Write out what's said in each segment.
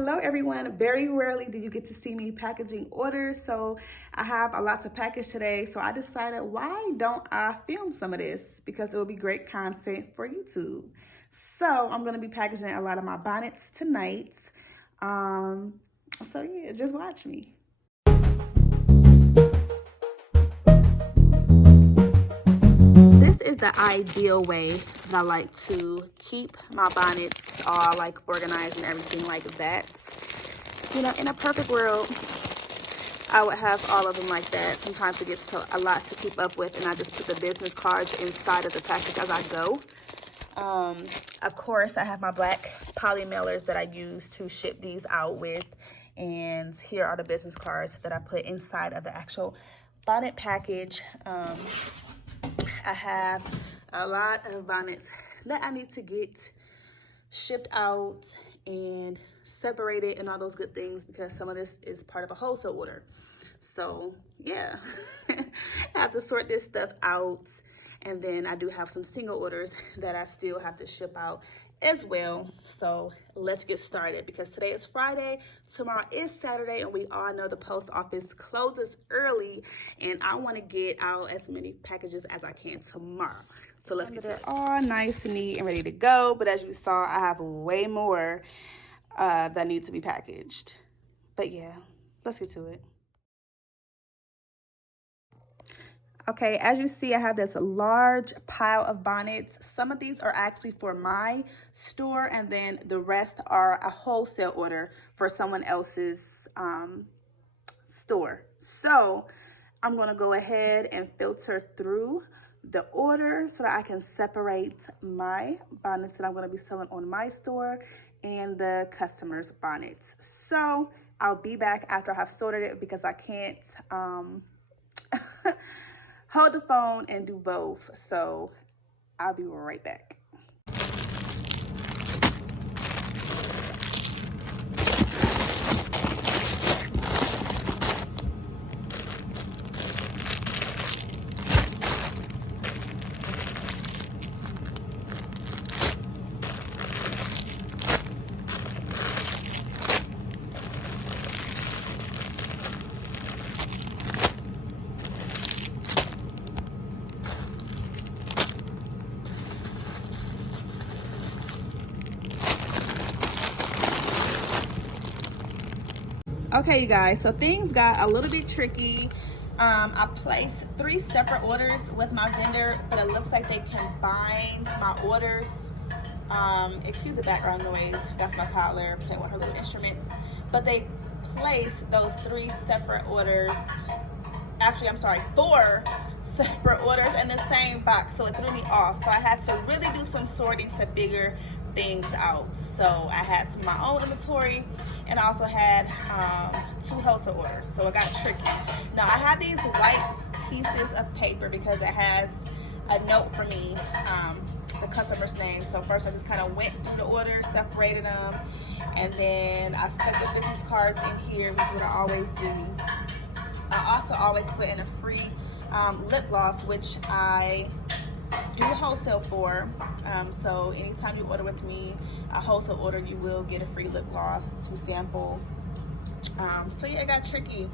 Hello everyone. Very rarely do you get to see me packaging orders, so I have a lot to package today. So I decided, why don't I film some of this, because it will be great content for YouTube. So I'm going to be packaging a lot of my bonnets tonight. So yeah, just watch me. This is the ideal way that I like to keep my bonnets all like organized and everything like that. You know, in a perfect world, I would have all of them like that. Sometimes it gets a lot to keep up with, and I just put the business cards inside of the package as I go. Of course, I have my black Polymailers that I use to ship these out with, and here are the business cards that I put inside of the actual bonnet package. I have a lot of bonnets that I need to get shipped out and separated and all those good things, because some of this is part of a wholesale order. So yeah, I have to sort this stuff out, and then I do have some single orders that I still have to ship out as well. So let's get started, because today is Friday, tomorrow is Saturday, and we all know the post office closes early, and I want to get out as many packages as I can tomorrow. So let's get it all nice and neat and ready to go. But as you saw, I have way more that need to be packaged. But yeah, let's get to it. Okay, as you see, I have this large pile of bonnets. Some of these are actually for my store, and then the rest are a wholesale order for someone else's store. So I'm gonna go ahead and filter through the order so that I can separate my bonnets that I'm gonna be selling on my store and the customer's bonnets. So I'll be back after I have sorted it, because I can't hold the phone and do both. So I'll be right back. Okay, you guys, so things got a little bit tricky. I placed 3 separate orders with my vendor, but it looks like they combined my orders. Excuse the background noise, that's my toddler playing with her little instruments. But they placed those 3 separate orders, actually, I'm sorry, 4 separate orders in the same box, so it threw me off. So I had to really do some sorting to figure things out. So I had some of my own inventory, and I also had 2 wholesale orders, so it got tricky. Now I have these white pieces of paper because it has a note for me, the customer's name. So first I just kind of went through the orders, separated them, and then I stuck the business cards in here, which is what I always do. I also always put in a free lip gloss, which I do wholesale for. So anytime you order with me, a wholesale order, you will get a free lip gloss to sample. So yeah, it got tricky,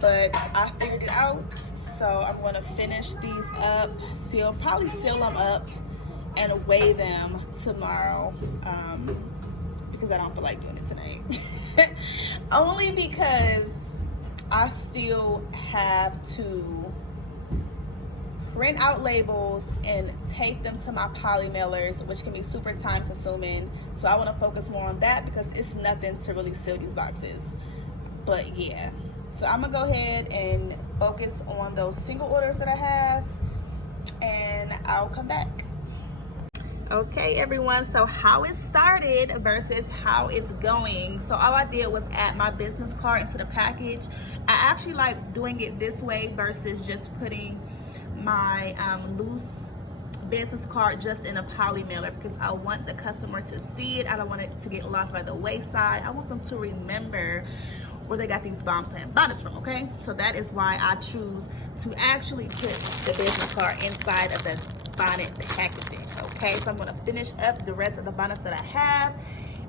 but I figured it out. So I'm gonna finish these up, probably seal them up and weigh them tomorrow, because I don't feel like doing it tonight. Only because I still have to print out labels and tape them to my Polymailers, which can be super time consuming. So I want to focus more on that, because it's nothing to really seal these boxes. But yeah, so I'm gonna go ahead and focus on those single orders that I have, and I'll come back. Okay everyone, so how it started versus how it's going. So all I did was add my business card into the package. I actually like doing it this way versus just putting my loose business card just in a Polymailer, because I want the customer to see it. I don't want it to get lost by the wayside. I want them to remember where they got these bomb sand bonnets from, okay? So that is why I choose to actually put the business card inside of the bonnet packaging, okay? So I'm gonna finish up the rest of the bonnets that I have,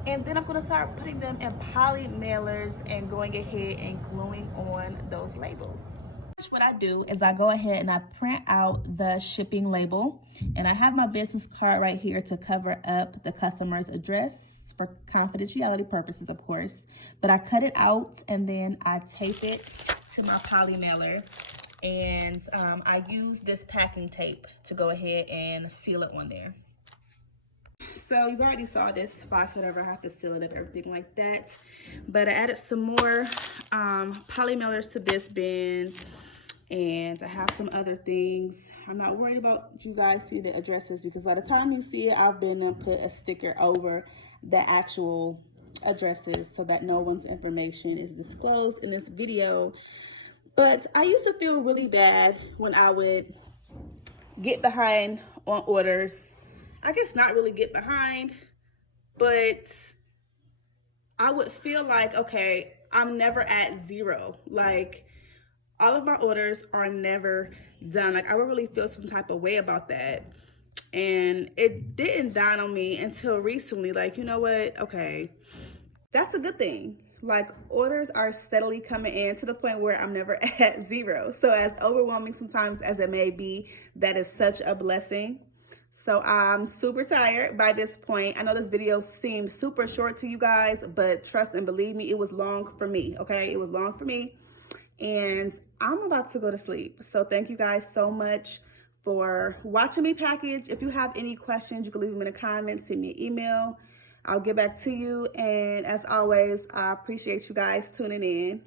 And then I'm gonna start putting them in poly mailers and going ahead and gluing on those labels. What I do is I go ahead and I print out the shipping label, and I have my business card right here to cover up the customer's address for confidentiality purposes, of course. But I cut it out and then I tape it to my poly mailer, and I use this packing tape to go ahead and seal it on there. So you've already saw this box, whatever, I have to seal it up, everything like that. But I added some more poly mailers to this bin, and I have some other things. I'm not worried about you guys see the addresses, because by the time you see it, I've been and put a sticker over the actual addresses so that no one's information is disclosed in this video. But I used to feel really bad when I would get behind on orders. I guess not really get behind, but I would feel like, okay, I'm never at zero. Like, all of my orders are never done. Like, I would really feel some type of way about that. And it didn't dawn on me until recently, like, you know what? Okay, that's a good thing. Like, orders are steadily coming in to the point where I'm never at zero. So as overwhelming sometimes as it may be, that is such a blessing. So I'm super tired by this point. I know this video seemed super short to you guys, but trust and believe me, it was long for me, okay? It was long for me, and I'm about to go to sleep. So thank you guys so much for watching me package. If you have any questions, you can leave them in the comments, send me an email. I'll get back to you. And as always, I appreciate you guys tuning in.